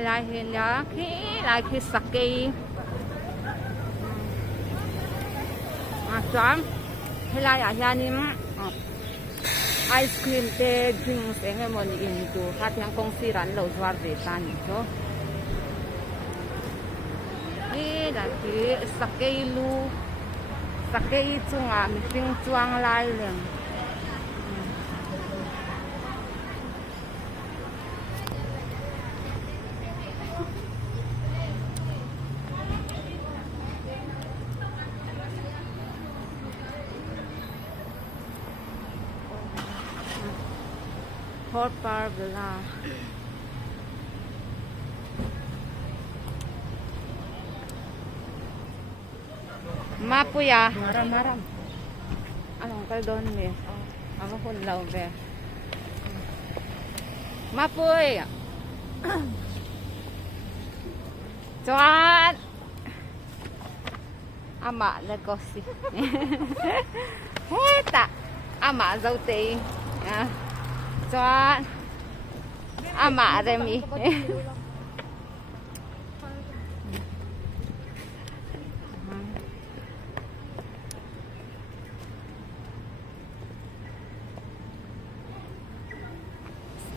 lại hiện đó khi lại khi sake chọn hay lại ở nhà nín ice cream te drinks em muốn in tu hát yang công ty ran lâu zwar về tan cho đi là thì sake lu sake chung à mình phim chuang lại liền Hot bar villa Mapuya Maram. anong kaldon ni ako hunlaw be Mapuy Chuan ama negosi heta ama dâu tì Chuan ama remi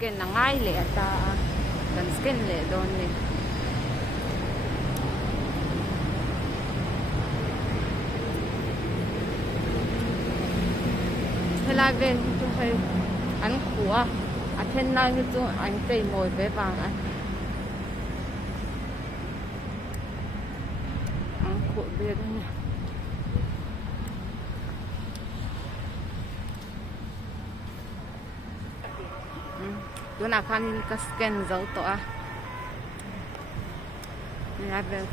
skin na ngay le ata dan skin le don ni helai ven tu hay ăn khua à thiên nay như tu anh cây mồi với vàng ăn khua bia đó nha tu nào khăn cái scan dấu to à helai ven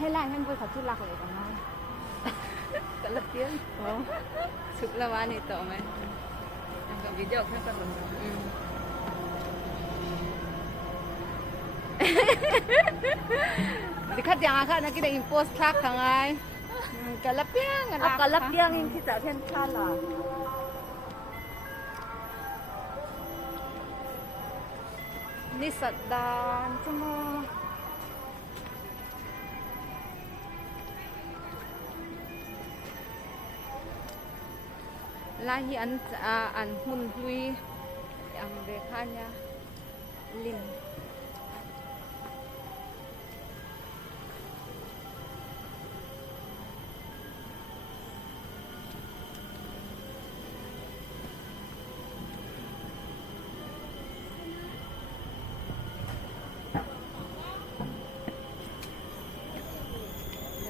helai hen voi khatu lak le ka ma kalatian sukla wani to me ang video ka pa dun dikat yang aka na kita impose thak kangai kalapiang Kalapyang yung kita ten kala. ni sadan cuma lahi an hun hui ang dekanya lim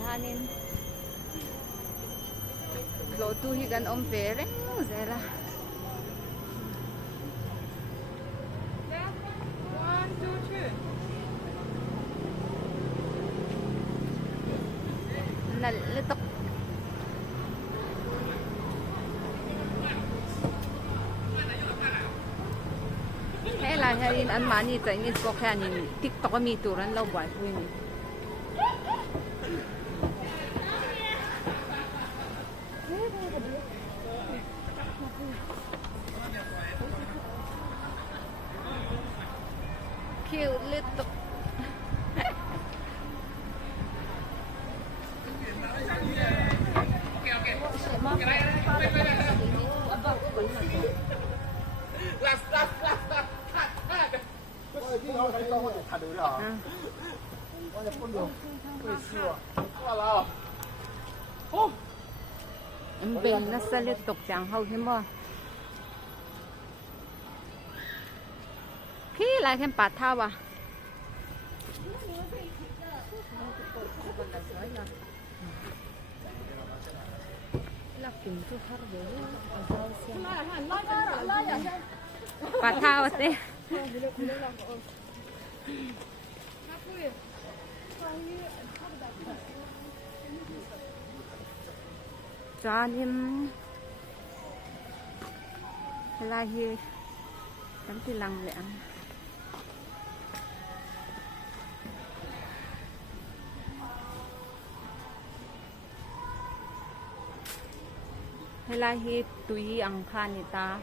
hanin lo tu higan om pere zera nalitok hela harin an mani Chinese ko kaya ni TikTok mi turan law boy ni cute little em bình nó sẽ liên tục chẳng hầu thế mà khi lại thêm bát thao à bát thao thế Janim Lahi Kanti lang leang Lahi tui ang kanita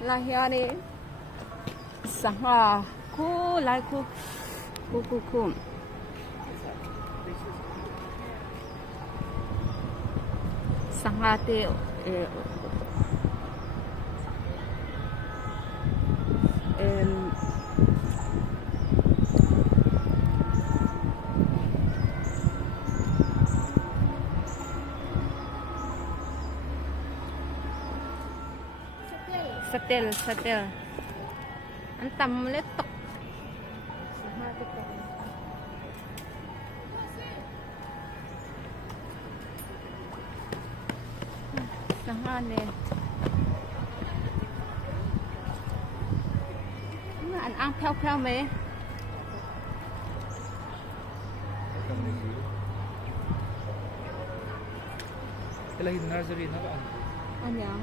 Lahiani Sanga Ku Lai Ku Ku Sangate Satel Antam letok Sangane Anh ăn phèo mấy Cái này nursery nó có anh nhá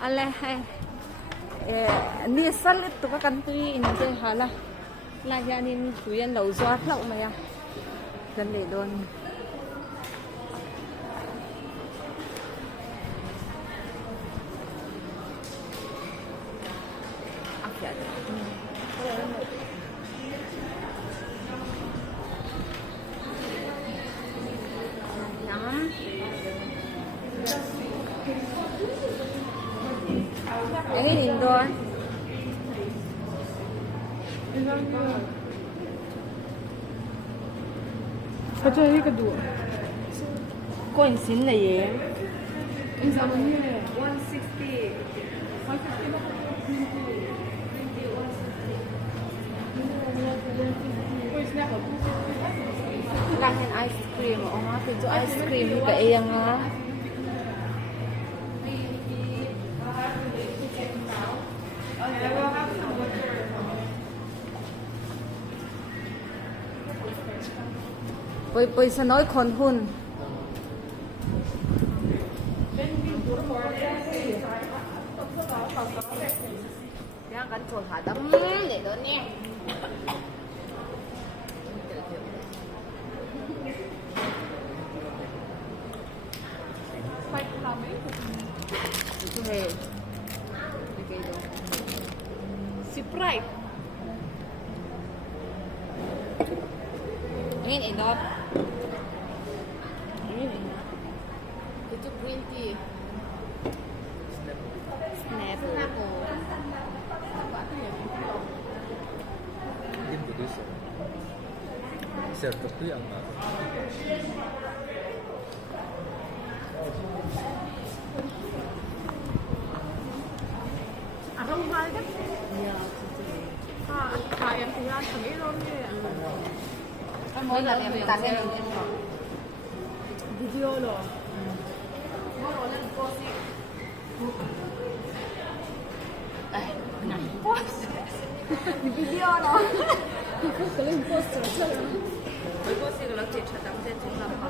Aleh ni salit tu kan tui in je hala la yanin tuyan lo zwa thlau maya kan le don akyat Ini indoor. Faccio io che due. Coin xin là gì? Insomma, 160. 160. Lahin ice cream. O nga, ito ice cream. Kaya nga. Pwede sa nói con hun. Yan kan chua thả đấm để đó nè. Itu he. Begitu. Sprite. Ini enak. Itu green tea. Snapple. Din putus. Serta tu yang apa? Ini kan yang tanya yang itu. Video lo. Nah. Di video lo. Kalian post aja. Post kalau cek kita mesti cek apa.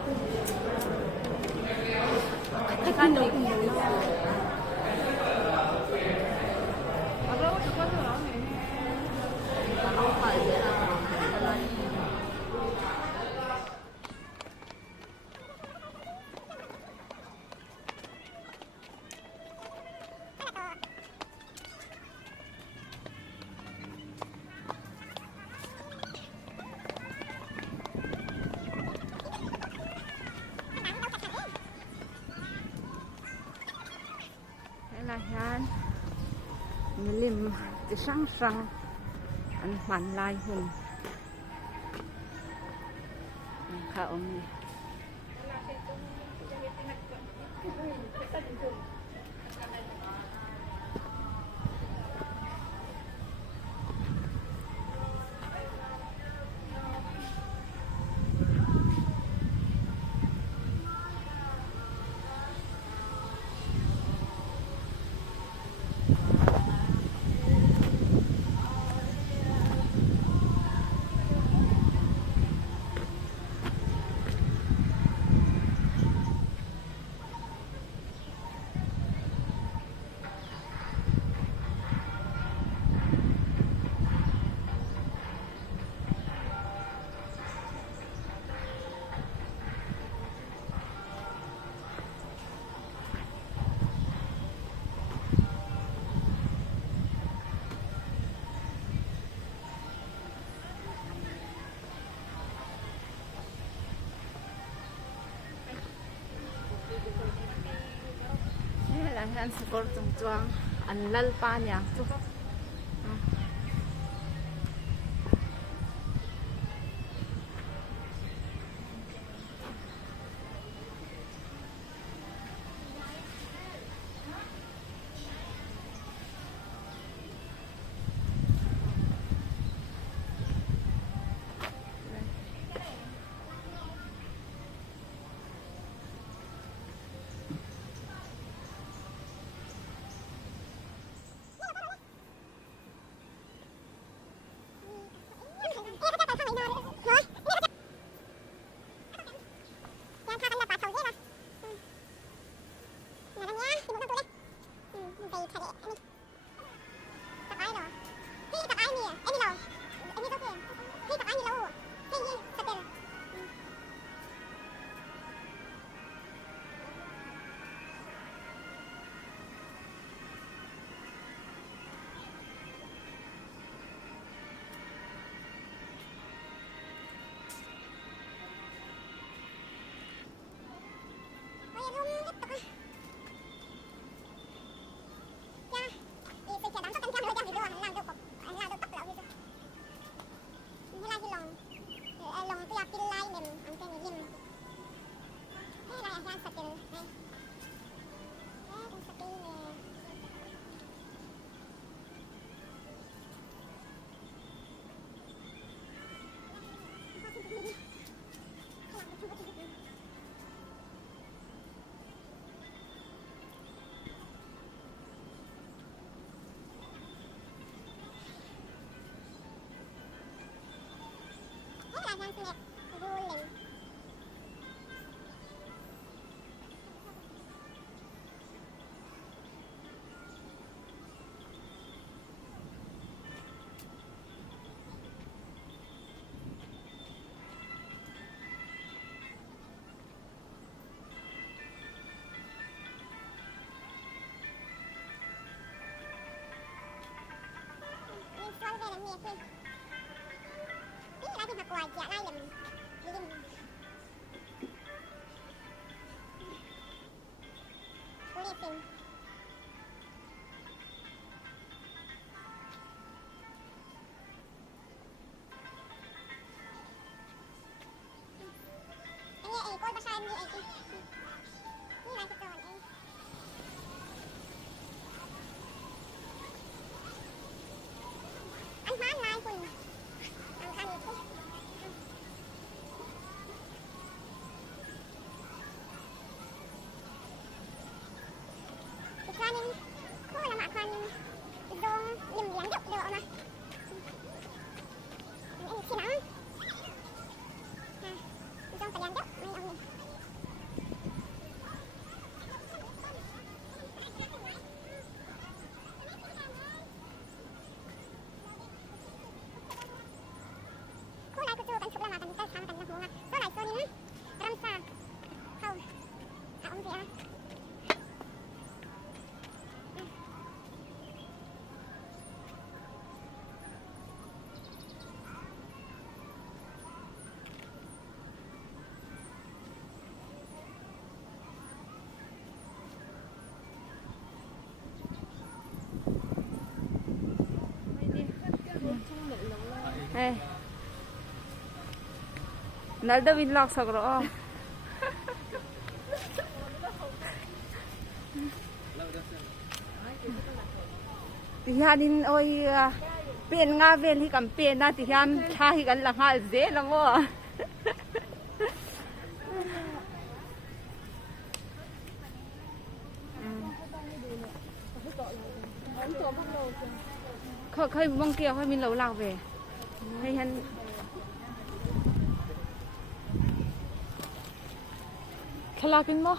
Kan dong. Ada apa tuh orang ini? Kalau apa aja. Là yan nilim ti sang sang an man lai hun ka om ni yan siguro tungtuang ang lalpa niya to. Akhwanin, ko lama akhwanin. Dong lim lian dok dok ma. Ini sinang. Nah, dong kalian dok main om ni. Ko lai ko tu kan chụp lama kan kai sang kan na hunga. So lai so ni ramsa. Kau. Om dia. Ê, nói đâu vlog sao rồi? Thì hắn ôi biển nga về thì cầm biển na thì hắn cha thì gần là ha dễ lắm à. Khơi mong kia khơi mình lâu lạc về hay hắn khơi lạc kinh mò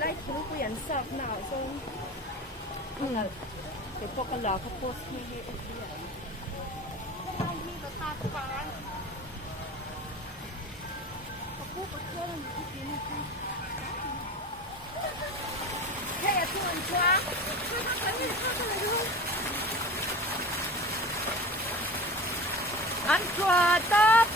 Like through the inside now, so cái pok cái lò cái post này đi ở đây. Không ai đi vào ta phán. Cái pok cái chơi là cái gì này? Thế là tôi ăn quá. ăn chua top.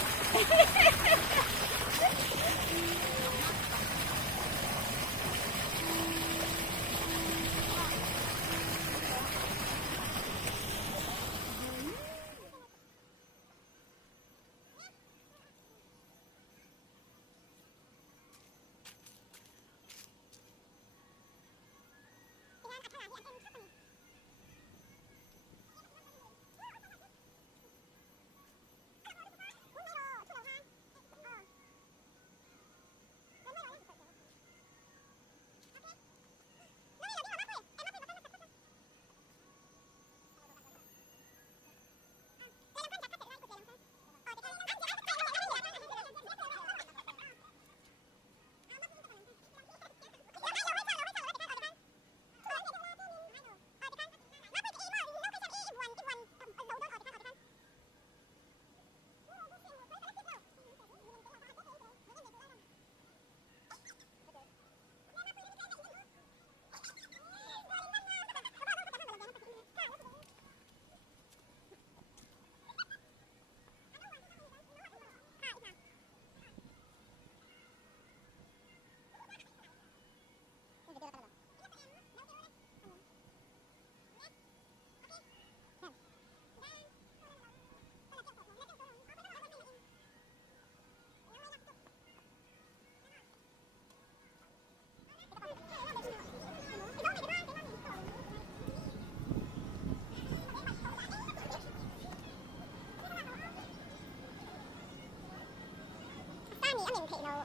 tiền thị nào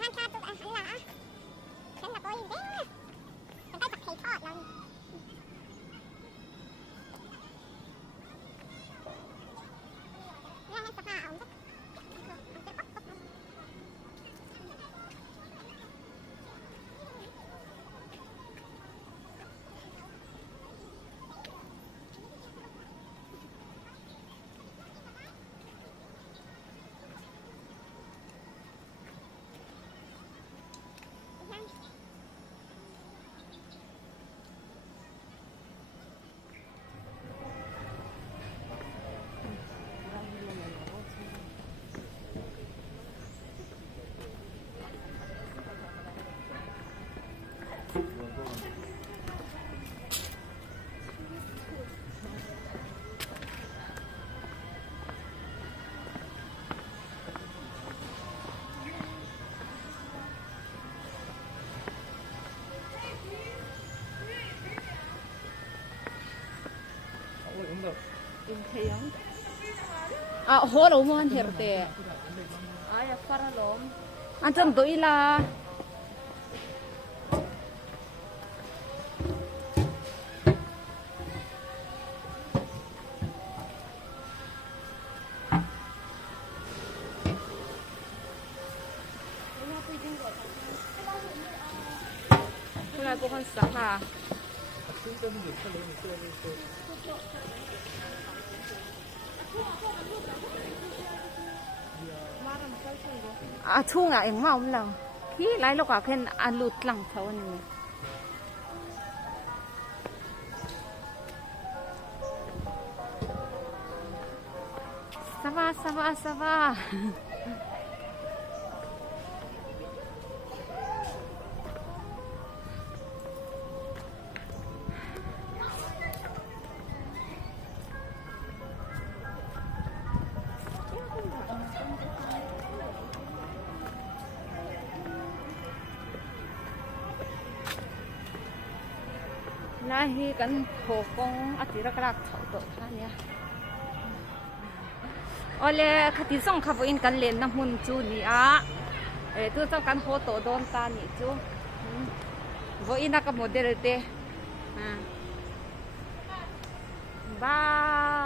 han cha tụi hắn làฉันละโปยเด้งมันได้ผักไข่ทอดแล้วนี่ให้สภาเอาสักInteyang. Holo mo han herte. Ay, faralom. Antam do ila. Wala po kang saka. Chung à em mau lòng khi lấy lúc à khen ăn lụt lằng thấu này ça va lahi kan hokong atira kalak thau to thania ole khati song khabu in kan len na mun chu ni a tu to kan ho to don ta ni chu vo ina ka model te ba